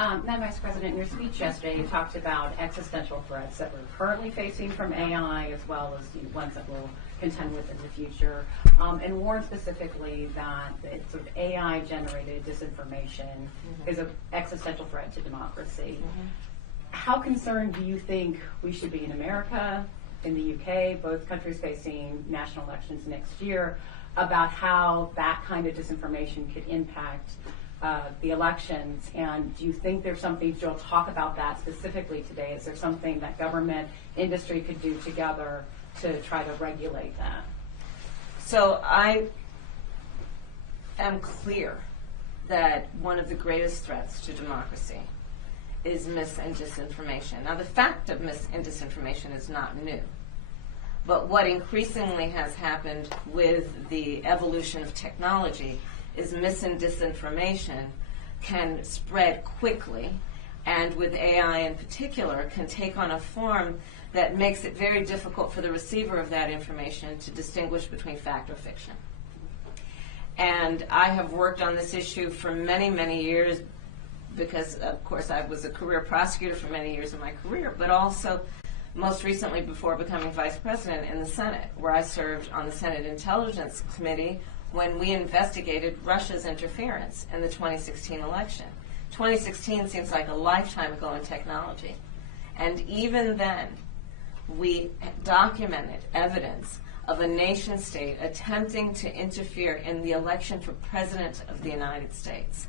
Madam Vice President, in your speech yesterday, you talked about existential threats that we're currently facing from AI, as well as the ones that we'll contend with in the future, and warned specifically that it's sort of AI-generated disinformation is an existential threat to democracy. How concerned do you think we should be in America, in the UK, both countries facing national elections next year, about how that kind of disinformation could impact the elections? And do you think there's something, you'll talk about that specifically today, is there something that government, industry could do together to try to regulate that? So I am clear that one of the greatest threats to democracy is mis and disinformation. Now, the fact of mis and disinformation is not new. But what increasingly has happened with the evolution of technology is mis and disinformation can spread quickly, and with AI in particular, can take on a form that makes it very difficult for the receiver of that information to distinguish between fact or fiction. And I have worked on this issue for many, many years because, of course, I was a career prosecutor for many years of my career, but also most recently before becoming vice president in the Senate, where I served on the Senate Intelligence Committee when we investigated Russia's interference in the 2016 election. 2016 seems like a lifetime ago in technology. And even then, we documented evidence of a nation state attempting to interfere in the election for President of the United States.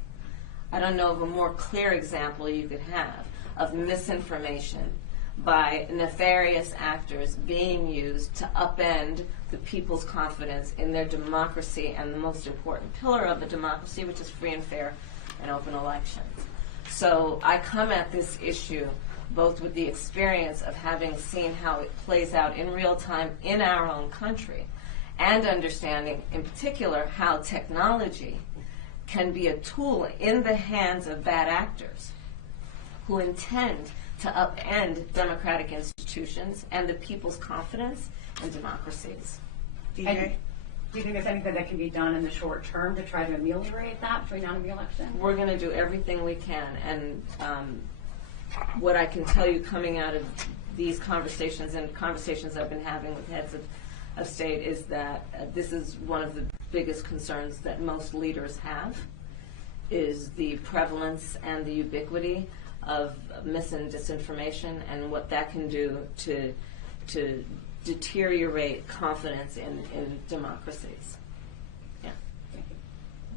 I don't know of a more clear example you could have of misinformation by nefarious actors being used to upend the people's confidence in their democracy and the most important pillar of a democracy, which is free and fair and open elections. So I come at this issue both with the experience of having seen how it plays out in real time in our own country, and understanding in particular how technology can be a tool in the hands of bad actors who intend to upend democratic institutions and the people's confidence in democracies. DJ? Do you think there's anything that can be done in the short term to try to ameliorate that between now and the election? We're going to do everything we can, and what I can tell you coming out of these conversations and conversations I've been having with heads of state is that this is one of the biggest concerns that most leaders have, is the prevalence and the ubiquity of mis and disinformation and what that can do to deteriorate confidence in democracies. Yeah.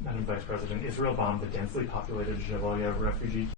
Madam Vice President, Israel bombed the densely populated Jabalia refugee